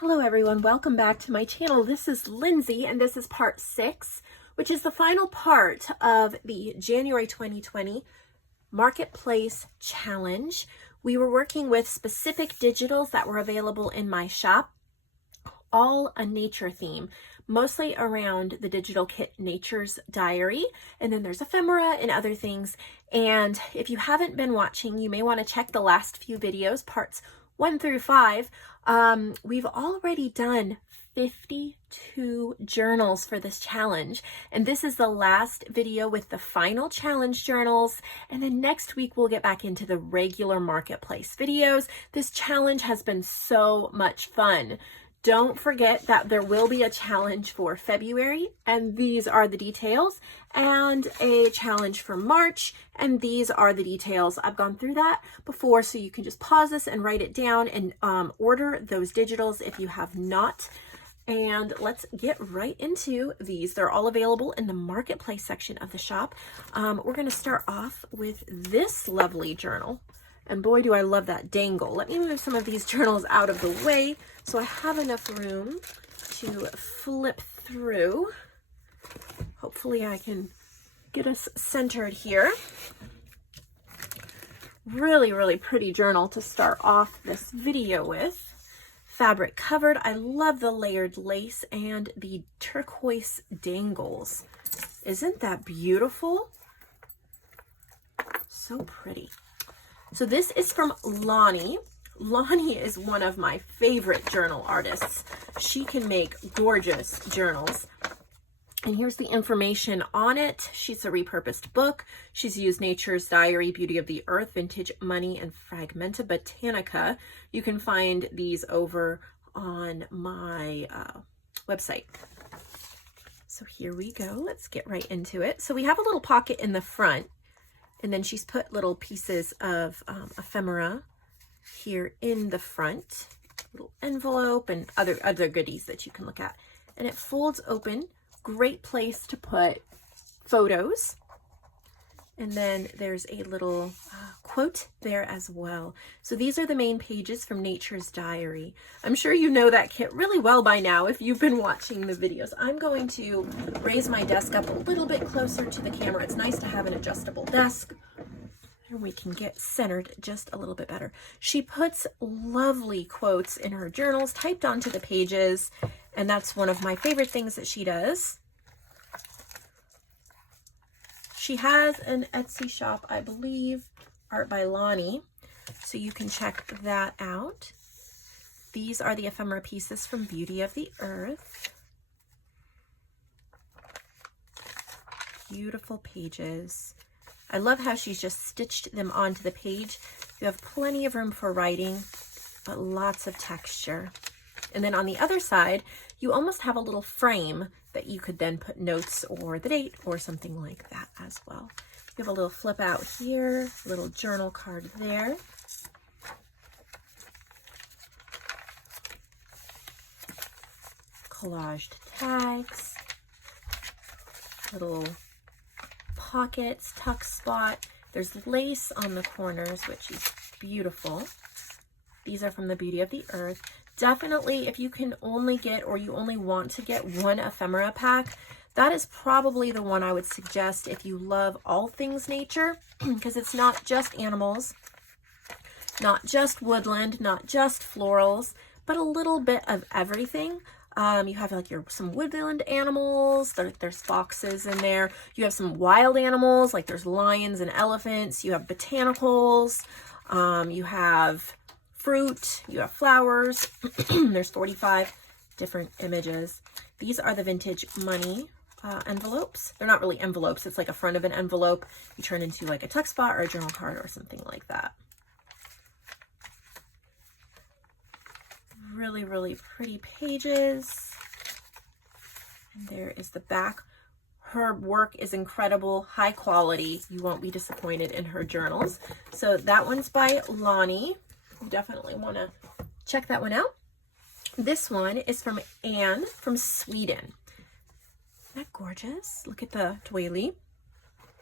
Hello everyone, welcome back to my channel. This is Lindsay and this is part 6, which is the final part of the January 2020 Marketplace Challenge. We were working with specific digitals that were available in my shop, all a nature theme, mostly around the digital kit Nature's Diary, and then there's ephemera and other things. And if you haven't been watching, you may want to check the last few videos, parts 1 through 5. We've already done 52 journals for this challenge, and this is the last video with the final challenge journals, and then next week we'll get back into the regular marketplace videos. This challenge has been so much fun. Don't forget that there will be a challenge for February, and these are the details, and a challenge for March, and these are the details. I've gone through that before, so you can just pause this and write it down and order those digitals if you have not. And let's get right into these. They're all available in the marketplace section of the shop. We're going to start off with this lovely journal. And boy, do I love that dangle. Let me move some of these journals out of the way so I have enough room to flip through. Hopefully I can get us centered here. Really, really pretty journal to start off this video with. Fabric covered. I love the layered lace and the turquoise dangles. Isn't that beautiful? So pretty. So this is from Lonnie. Lonnie is one of my favorite journal artists. She can make gorgeous journals. And here's the information on it. She's a repurposed book. She's used Nature's Diary, Beauty of the Earth, Vintage Money, and Fragmenta Botanica. You can find these over on my website. So here we go. Let's get right into it. So we have a little pocket in the front. And then she's put little pieces of ephemera here in the front, little envelope and other goodies that you can look at. And it folds open, great place to put photos. And then there's a little quote there as well. So these are the main pages from Nature's Diary. I'm sure you know that kit really well by now if you've been watching the videos. I'm going to raise my desk up a little bit closer to the camera. It's nice to have an adjustable desk and we can get centered just a little bit better. She puts lovely quotes in her journals typed onto the pages, and that's one of my favorite things that she does. She has an Etsy shop, I believe, Art by Lonnie, so you can check that out. These are the ephemera pieces from Beauty of the Earth. Beautiful pages. I love how she's just stitched them onto the page. You have plenty of room for writing, but lots of texture. And then on the other side, you almost have a little frame that you could then put notes or the date or something like that as well. You have a little flip out here, a little journal card there. Collaged tags, little pockets, tuck spot. There's lace on the corners, which is beautiful. These are from the Beauty of the Earth. Definitely, if you can only get, or you only want to get one ephemera pack, that is probably the one I would suggest if you love all things nature, because it's not just animals, not just woodland, not just florals, but a little bit of everything. You have like some woodland animals, there's foxes in there. You have some wild animals, like there's lions and elephants. You have botanicals, you have fruit, you have flowers. There's 45 different images. These are the Vintage Money envelopes. They're not really envelopes, it's like a front of an envelope. You turn into like a tuck spot or a journal card or something like that. Really, really pretty pages. And there is the back. Her work is incredible, high quality. You won't be disappointed in her journals. So that one's by Lonnie. You definitely want to check that one out. This one is from Anne from Sweden. Isn't that gorgeous? Look at the doily.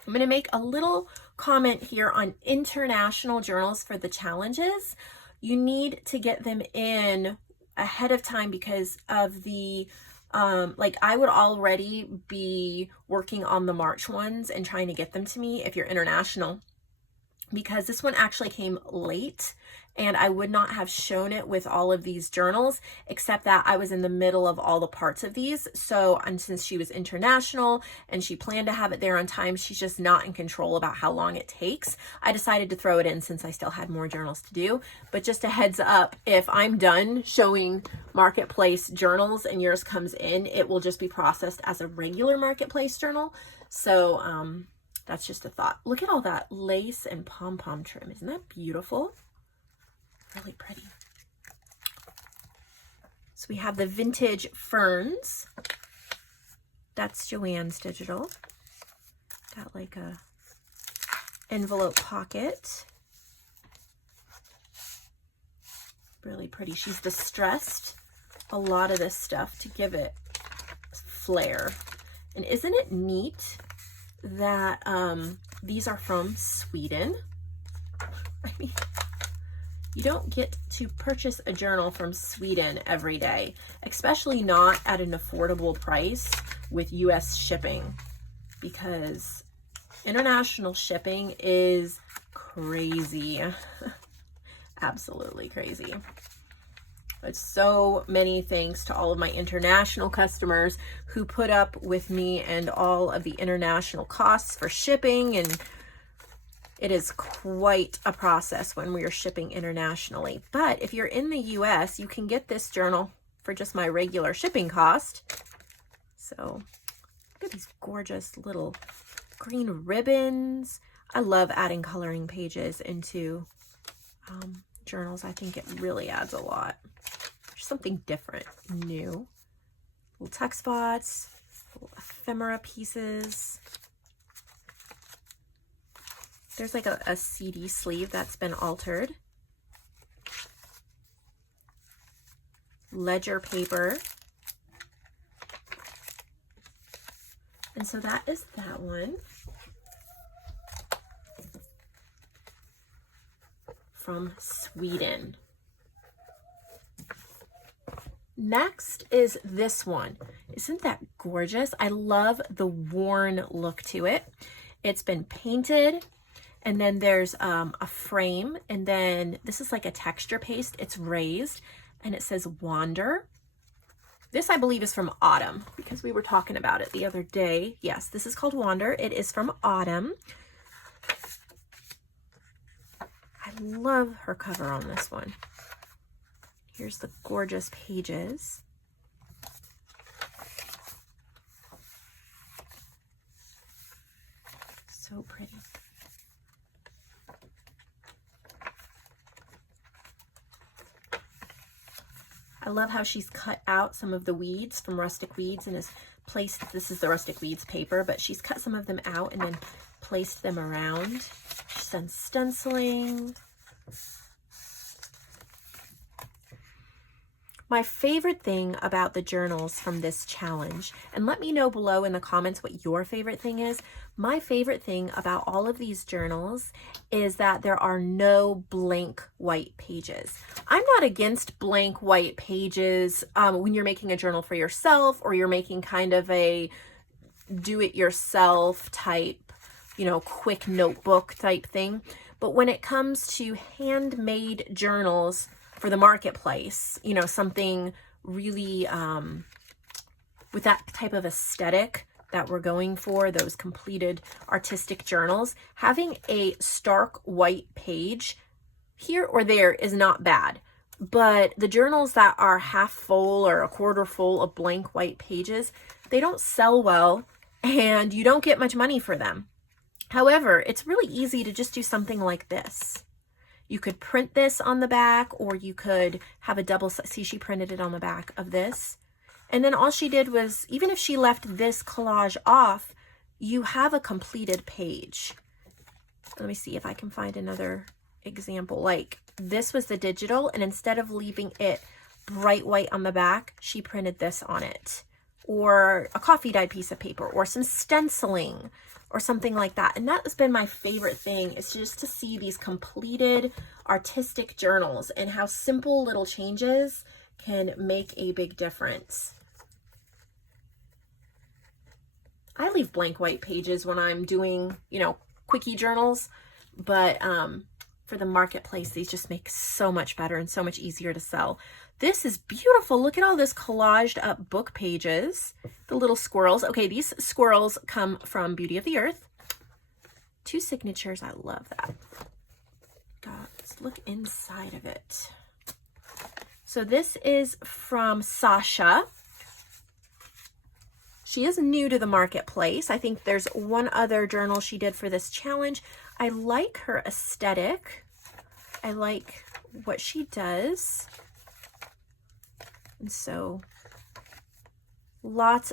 I'm going to make a little comment here on international journals for the challenges. You need to get them in ahead of time because of the like I would already be working on the March ones and trying to get them to me if you're international, because this one actually came late and I would not have shown it with all of these journals, except that I was in the middle of all the parts of these. So, and since she was international and she planned to have it there on time, she's just not in control about how long it takes. I decided to throw it in since I still had more journals to do. But just a heads up, if I'm done showing Marketplace journals and yours comes in, it will just be processed as a regular Marketplace journal. So, that's just a thought. Look at all that lace and pom-pom trim. Isn't that beautiful? Really pretty. So we have the vintage ferns. That's JoAnn's digital. Got like a envelope pocket. Really pretty. She's distressed a lot of this stuff to give it flair. And isn't it neat that these are from Sweden? I mean, you don't get to purchase a journal from Sweden every day, especially not at an affordable price with US shipping, because international shipping is crazy. Absolutely crazy. But so many thanks to all of my international customers who put up with me and all of the international costs for shipping, and it is quite a process when we are shipping internationally. But if you're in the US, you can get this journal for just my regular shipping cost. So look at these gorgeous little green ribbons. I love adding coloring pages into journals. I think it really adds a lot. There's something different, new. Little tuck spots, little ephemera pieces. There's like a CD sleeve that's been altered. Ledger paper. And so that is that one. From Sweden. Next is this one. Isn't that gorgeous? I love the worn look to it. It's been painted, and then there's a frame, and then this is like a texture paste. It's raised, and it says Wander. This, I believe, is from Autumn, because we were talking about it the other day. Yes, this is called Wander. It is from Autumn. I love her cover on this one. Here's the gorgeous pages. So pretty. I love how she's cut out some of the weeds from Rustic Weeds and has placed, this is the Rustic Weeds paper, but she's cut some of them out and then placed them around. She's done stenciling. My favorite thing about the journals from this challenge, and let me know below in the comments what your favorite thing is. My favorite thing about all of these journals is that there are no blank white pages. I'm not against blank white pages when you're making a journal for yourself, or you're making kind of a do-it-yourself type, you know, quick notebook type thing. But when it comes to handmade journals for the marketplace, you know, something really with that type of aesthetic that we're going for, those completed artistic journals, having a stark white page here or there is not bad. But the journals that are half full or a quarter full of blank white pages, they don't sell well and you don't get much money for them. However, it's really easy to just do something like this. You could print this on the back, or you could have a double, see, she printed it on the back of this. And then all she did was, even if she left this collage off, you have a completed page. Let me see if I can find another example. Like this was the digital, and instead of leaving it bright white on the back, she printed this on it. Or a coffee dyed piece of paper, or some stenciling, or something like that. And that has been my favorite thing, is just to see these completed artistic journals and how simple little changes can make a big difference. I leave blank white pages when I'm doing, you know, quickie journals, but for the marketplace, these just make so much better and so much easier to sell. This is beautiful. Look at all this collaged up book pages. The little squirrels. Okay, these squirrels come from Beauty of the Earth. 2 signatures. I love that. Let's look inside of it. So this is from Sasha. She is new to the marketplace. I think there's one other journal she did for this challenge. I like her aesthetic. I like what she does. And so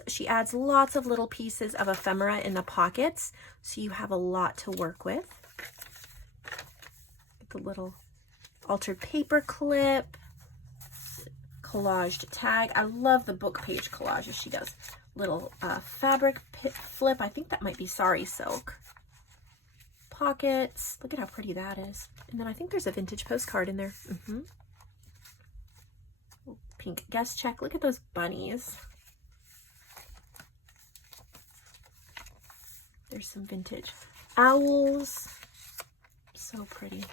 she adds lots of little pieces of ephemera in the pockets, so you have a lot to work with. The little altered paper clip, collaged tag. I love the book page collages she does. Little fabric flip. I think that might be sari silk. Pockets. Look at how pretty that is. And then I think there's a vintage postcard in there. Pink guest check. Look at those bunnies. There's some vintage owls. So pretty.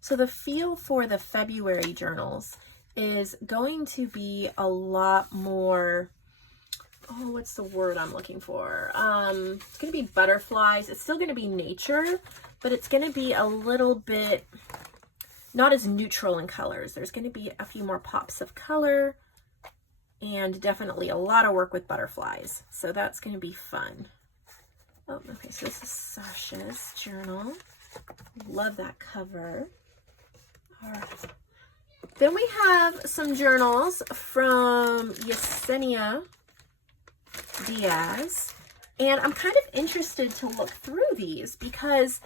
So the feel for the February journals is going to be a lot more, oh, what's the word I'm looking for? It's going to be butterflies. It's still going to be nature, but it's going to be a little bit not as neutral in colors. There's going to be a few more pops of color and definitely a lot of work with butterflies. So that's going to be fun. Oh, okay, so this is Sasha's journal. Love that cover. All right. Then we have some journals from Yesenia Diaz, and I'm kind of interested to look through these because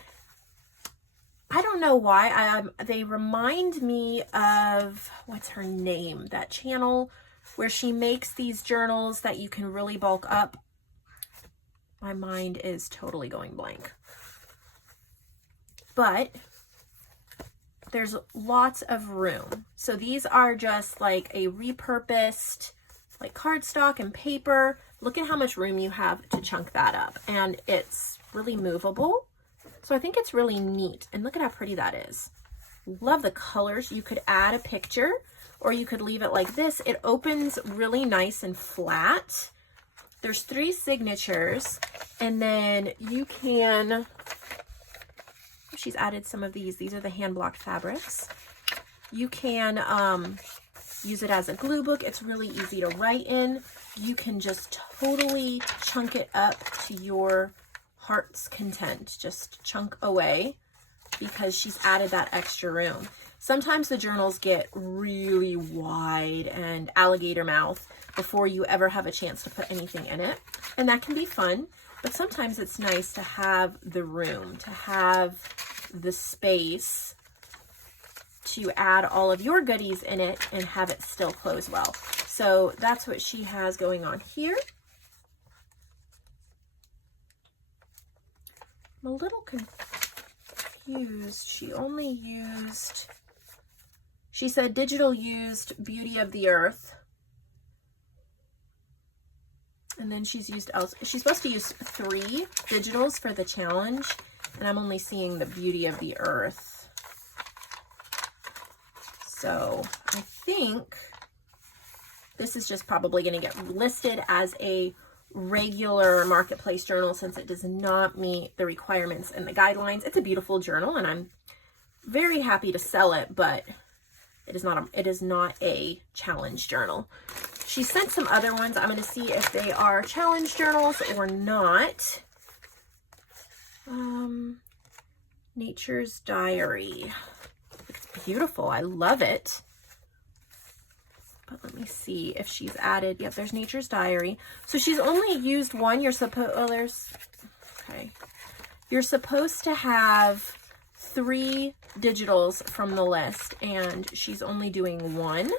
I don't know why they remind me of, what's her name, that channel where she makes these journals that you can really bulk up. My mind is totally going blank, but there's lots of room. So these are just like a repurposed like cardstock and paper. Look at how much room you have to chunk that up, and it's really movable. So I think it's really neat, and look at how pretty that is. Love the colors. You could add a picture or you could leave it like this. It opens really nice and flat. There's 3 signatures, and then you can, she's added some of these. These are the hand-blocked fabrics. You can use it as a glue book. It's really easy to write in. You can just totally chunk it up to your heart's content. Just chunk away because she's added that extra room. Sometimes the journals get really wide and alligator mouth before you ever have a chance to put anything in it. And that can be fun, but sometimes it's nice to have the room, to have the space to add all of your goodies in it and have it still close well. So that's what she has going on here. I'm a little confused. She said digital used Beauty of the Earth. And then she's supposed to use 3 digitals for the challenge, and I'm only seeing the Beauty of the Earth. So I think this is just probably going to get listed as a regular marketplace journal since it does not meet the requirements and the guidelines. It's a beautiful journal, and I'm very happy to sell it, but it is not a challenge journal. She sent some other ones. I'm going to see if they are challenge journals or not. Nature's Diary. It's beautiful. I love it. But let me see if she's added. Yep, there's Nature's Diary. So she's only used one. You're supposed to have 3 digitals from the list, and she's only doing 1.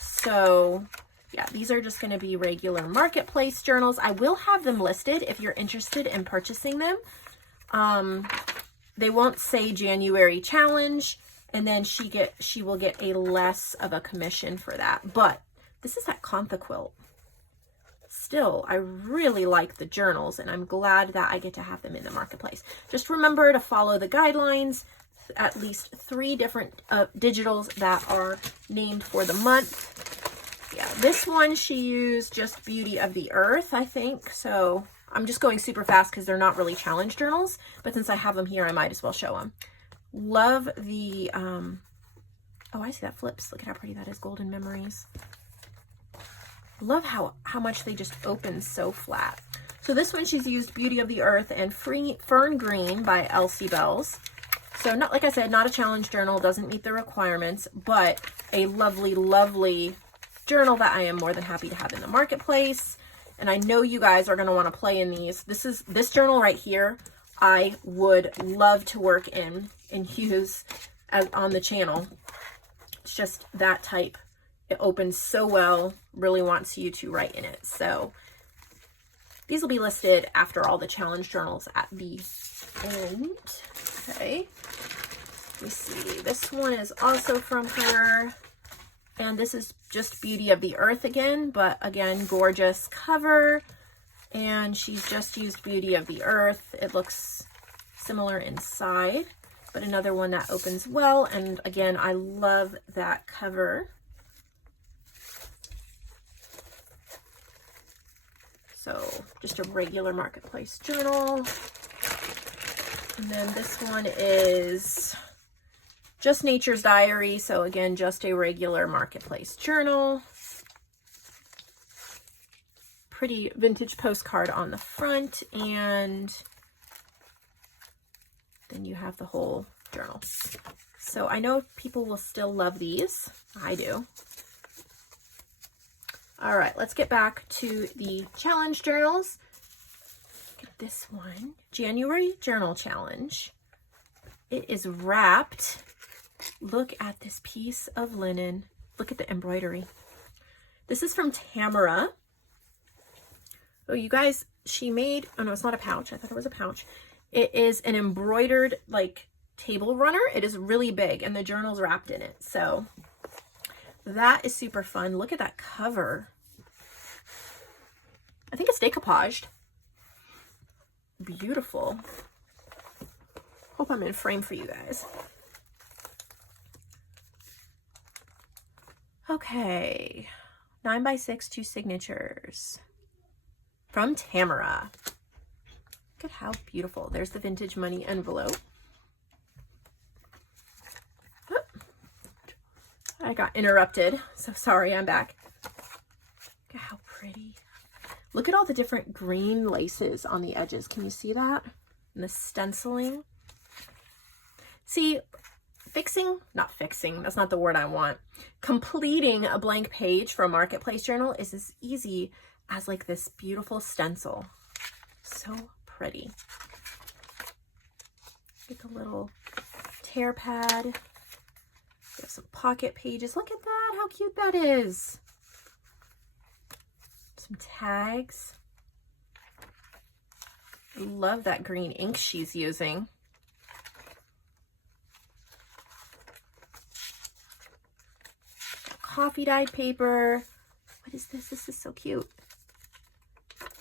So yeah, these are just going to be regular marketplace journals. I will have them listed if you're interested in purchasing them. they won't say January challenge, and then she will get a less of a commission for that. But this is that Kantha quilt. Still, I really like the journals, and I'm glad that I get to have them in the marketplace. Just remember to follow the guidelines, at least 3 different digitals that are named for the month. Yeah, this one she used just Beauty of the Earth, I think. So I'm just going super fast because they're not really challenge journals, but since I have them here, I might as well show them. Love the, oh, I see that flips. Look at how pretty that is, Golden Memories. Love how much they just open so flat. So this one she's used Beauty of the Earth and Fern Green by Elsie Bells. So not, like I said, not a challenge journal, doesn't meet the requirements, but a lovely, lovely journal that I am more than happy to have in the marketplace. And I know you guys are going to want to play in these. This journal right here, I would love to work in and use on the channel. It's just that type. It opens so well, really wants you to write in it. So these will be listed after all the challenge journals at the end. Okay, let me see. This one is also from her. And this is just Beauty of the Earth again, but again, gorgeous cover. And she's just used Beauty of the Earth. It looks similar inside, but another one that opens well. And again, I love that cover. So just a regular marketplace journal. And then this one is just Nature's Diary. So again, just a regular marketplace journal. Pretty vintage postcard on the front. And then you have the whole journal. So I know people will still love these. I do. All right, let's get back to the challenge journals. Look at this one, January Journal Challenge. It is wrapped. Look at this piece of linen. Look at the embroidery. This is from Tamara. Oh, you guys, she made, oh no, it's not a pouch. I thought it was a pouch. It is an embroidered like table runner. It is really big and the journal's wrapped in it. So that is super fun. Look at that cover. I think it's decoupaged. Beautiful. Hope I'm in frame for you guys. Okay. 9x6, 2 signatures. From Tamara. Look at how beautiful. There's the vintage money envelope. I got interrupted, so sorry, I'm back. Look at how pretty. Look at all the different green laces on the edges. Can you see that? And the stenciling. See, not fixing, that's not the word I want. Completing a blank page for a marketplace journal is as easy as like this beautiful stencil. So pretty. Get the little tear pad. We have some pocket pages. Look at that, how cute that is. Some tags. I love that green ink she's using. Coffee dyed paper. What is this? This is so cute.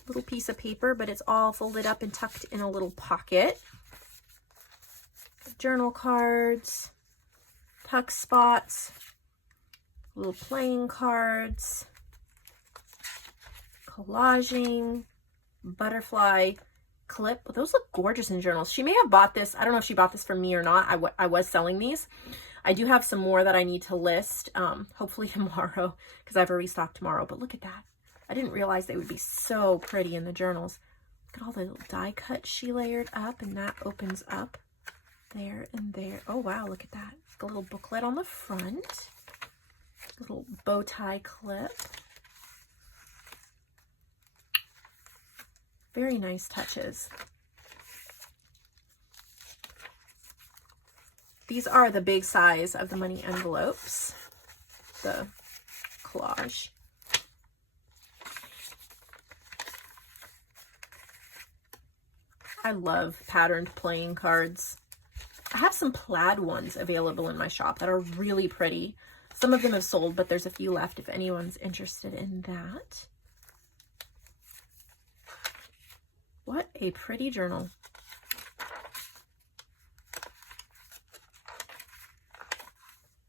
Little piece of paper, but it's all folded up and tucked in a little pocket. Journal cards, tuck spots, little playing cards, collaging, butterfly clip. Those look gorgeous in journals. She may have bought this. I don't know if she bought this from me or not. I was selling these. I do have some more that I need to list, hopefully tomorrow, because I have a restock tomorrow. But look at that. I didn't realize they would be so pretty in the journals. Look at all the little die cuts she layered up, and that opens up there and there. Oh, wow, look at that. It's got a little booklet on the front. Little bow tie clip. Very nice touches. These are the big size of the money envelopes, the collage. I love patterned playing cards. I have some plaid ones available in my shop that are really pretty. Some of them have sold, but there's a few left if anyone's interested in that. What a pretty journal.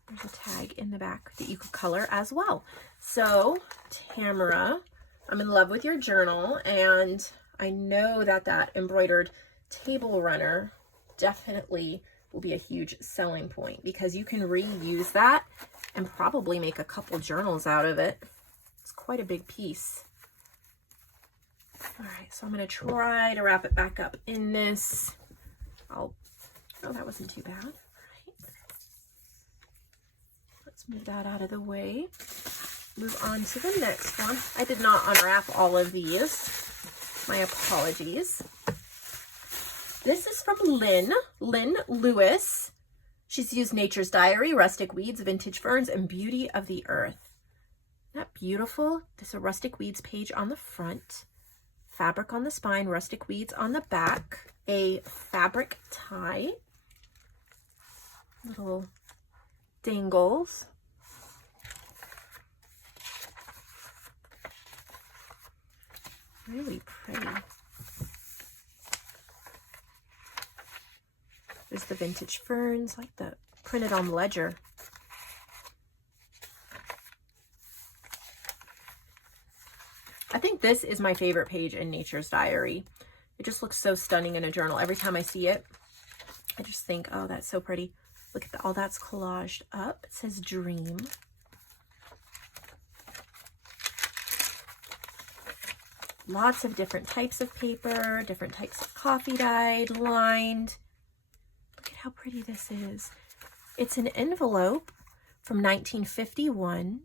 There's a tag in the back that you could color as well. So, Tamara, I'm in love with your journal, and I know that that embroidered table runner definitely will be a huge selling point because you can reuse that and probably make a couple journals out of it. It's quite a big piece. All right, so I'm going to try to wrap it back up in this. Oh, that wasn't too bad. All right. Let's move that out of the way. Move on to the next one. I did not unwrap all of these. My apologies. This is from Lynn Lewis. She's used Nature's Diary, Rustic Weeds, Vintage Ferns, and Beauty of the Earth. Isn't that beautiful? There's a Rustic Weeds page on the front, fabric on the spine, Rustic Weeds on the back, a fabric tie, little dangles. Really pretty. There's the Vintage Ferns, like the printed on ledger. I think this is my favorite page in Nature's Diary. It just looks so stunning in a journal. Every time I see it, I just think, oh, that's so pretty. Look at all that's collaged up. It says Dream. Lots of different types of paper, different types of coffee dyed, lined. Look at how pretty this is. It's an envelope from 1951,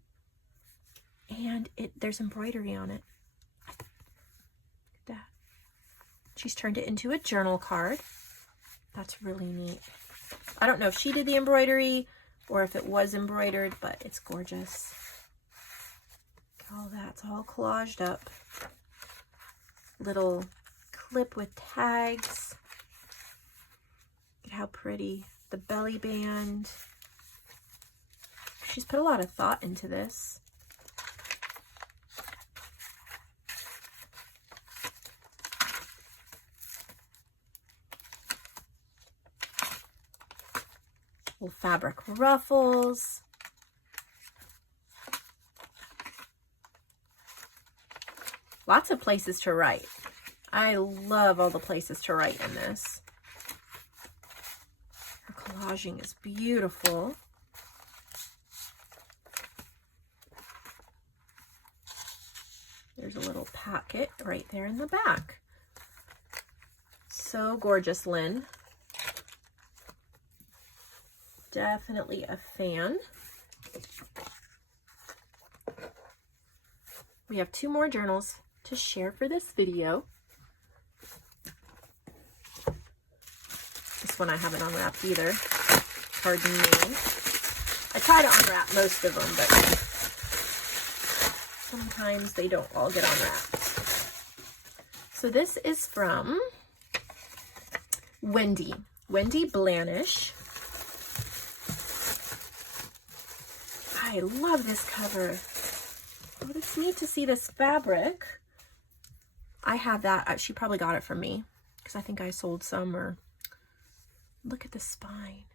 and there's embroidery on it. Look at that. She's turned it into a journal card. That's really neat. I don't know if she did the embroidery or if it was embroidered, but it's gorgeous. Look at all that. It's all collaged up. Little clip with tags. Look at how pretty. The belly band. She's put a lot of thought into this. Little fabric ruffles. Lots of places to write. I love all the places to write in this. Her collaging is beautiful. There's a little pocket right there in the back. So gorgeous, Lynn. Definitely a fan. We have 2 more journals to share for this video. This one I haven't unwrapped either. Pardon me. I try to unwrap most of them, but sometimes they don't all get unwrapped. So this is from Wendy Blanish. I love this cover. Oh, it's neat to see this fabric. I have that. She probably got it from me because I think I sold some. Or look at the spine.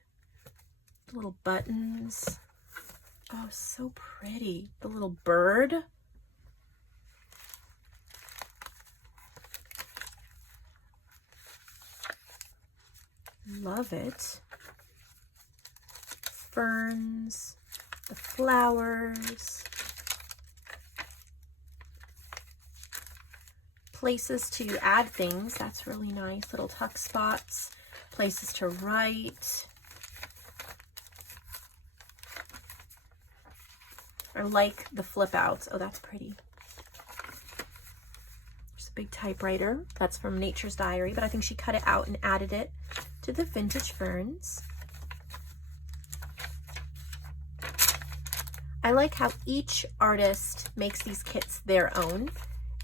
The little buttons. Oh, so pretty. The little bird. Love it. Ferns. The flowers. Places to add things. That's really nice. Little tuck spots. Places to write. I like the flip outs. Oh, that's pretty. There's a big typewriter. That's from Nature's Diary, but I think she cut it out and added it to the Vintage Ferns. I like how each artist makes these kits their own,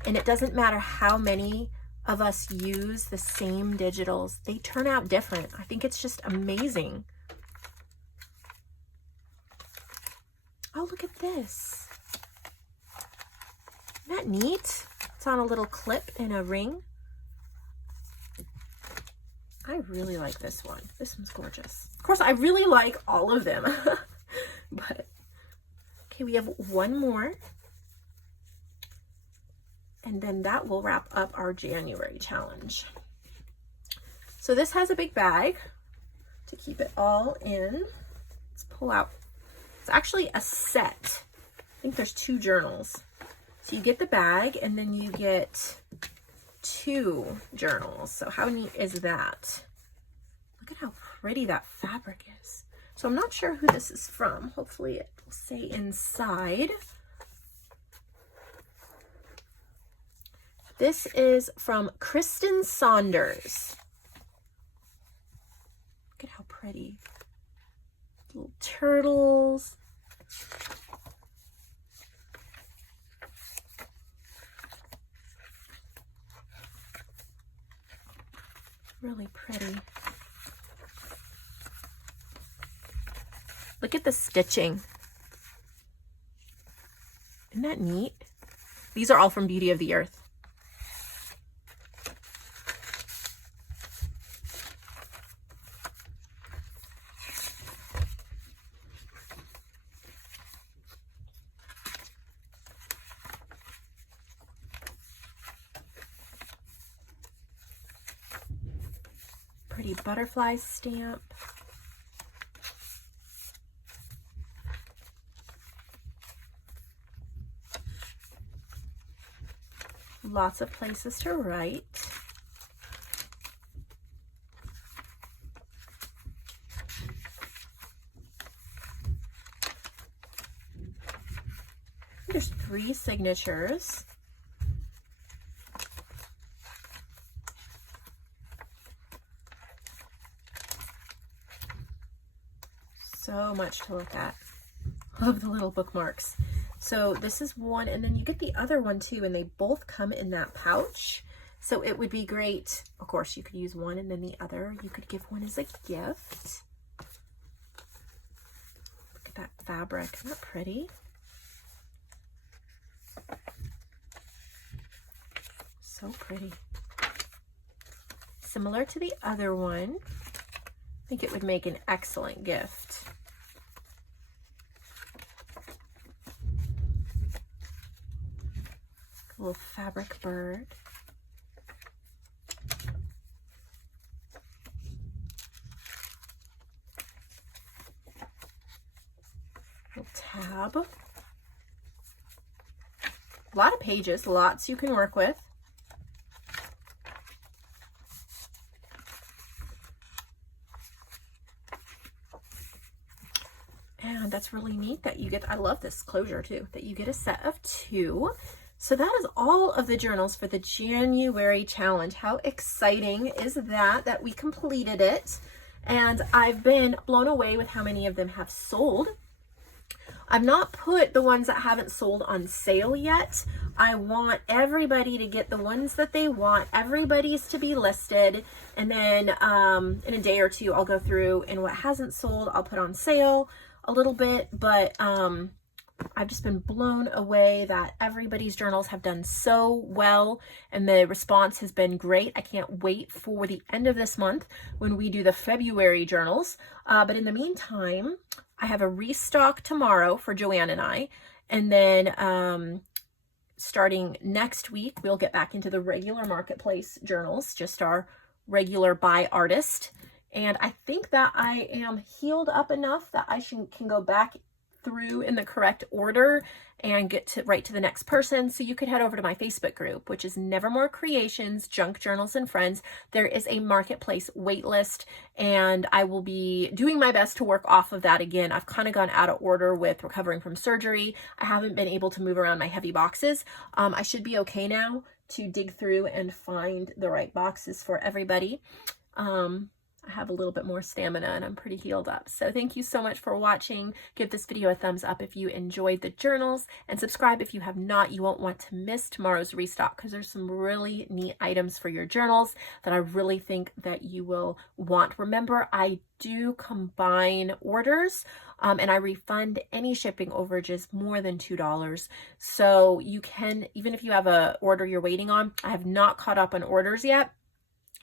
and it doesn't matter how many of us use the same digitals, they turn out different. I think it's just amazing. Oh, look at this. Isn't that neat? It's on a little clip in a ring. I really like this one. This one's gorgeous. Of course, I really like all of them. But, okay, we have one more. And then that will wrap up our January challenge. So this has a big bag to keep it all in. Let's pull out. It's actually a set. I think there's 2 journals. So you get the bag and then you get 2 journals. So how neat is that? Look at how pretty that fabric is. So I'm not sure who this is from. Hopefully it will say inside. This is from Kristen Saunders. Look at how pretty. Little turtles. Really pretty. Look at the stitching. Isn't that neat? These are all from Beauty of the Earth. Pretty butterfly stamp. Lots of places to write. There's 3 signatures. So much to look at. Love the little bookmarks. So this is one, and then you get the other one too, and they both come in that pouch. So it would be great. Of course, you could use one and then the other. You could give one as a gift. Look at that fabric. Isn't that pretty? So pretty. Similar to the other one. I think it would make an excellent gift. A little fabric bird. Little tab. A lot of pages, lots you can work with. And that's really neat that you get, I love this closure too, that you get a set of 2. So that is all of the journals for the January challenge. How exciting is that we completed it. And I've been blown away with how many of them have sold. I've not put the ones that haven't sold on sale yet. I want everybody to get the ones that they want. Everybody's to be listed. And then in a day or 2, I'll go through and what hasn't sold, I'll put on sale a little bit. But I've just been blown away that everybody's journals have done so well and the response has been great. I can't wait for the end of this month when we do the February journals. But in the meantime, I have a restock tomorrow for JoAnn and I. And then starting next week, we'll get back into the regular marketplace journals, just our regular by artist. And I think that I am healed up enough that I can go back through in the correct order and get to right to the next person. So you could head over to my Facebook group, which is Nevermore Creations, Junk Journals and Friends. There is a marketplace wait list, and I will be doing my best to work off of that again. I've kind of gone out of order with recovering from surgery. I haven't been able to move around my heavy boxes. I should be okay now to dig through and find the right boxes for everybody. I have a little bit more stamina and I'm pretty healed up. So thank you so much for watching. Give this video a thumbs up if you enjoyed the journals, and subscribe if you have not. You won't want to miss tomorrow's restock because there's some really neat items for your journals that I really think that you will want. Remember, I do combine orders and I refund any shipping overages more than $2. So you can, even if you have an order you're waiting on, I have not caught up on orders yet.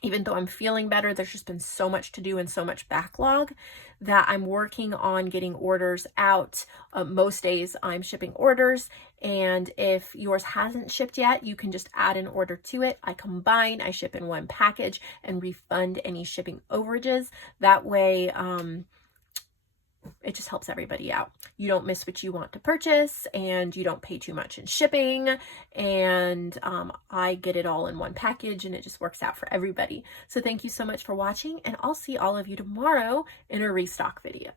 Even though I'm feeling better, there's just been so much to do and so much backlog that I'm working on getting orders out. Most days I'm shipping orders, and if yours hasn't shipped yet, you can just add an order to it. I combine, I ship in one package and refund any shipping overages. That way, it just helps everybody out. You don't miss what you want to purchase, and you don't pay too much in shipping, and I get it all in one package, and it just works out for everybody. So thank you so much for watching, and I'll see all of you tomorrow in a restock video.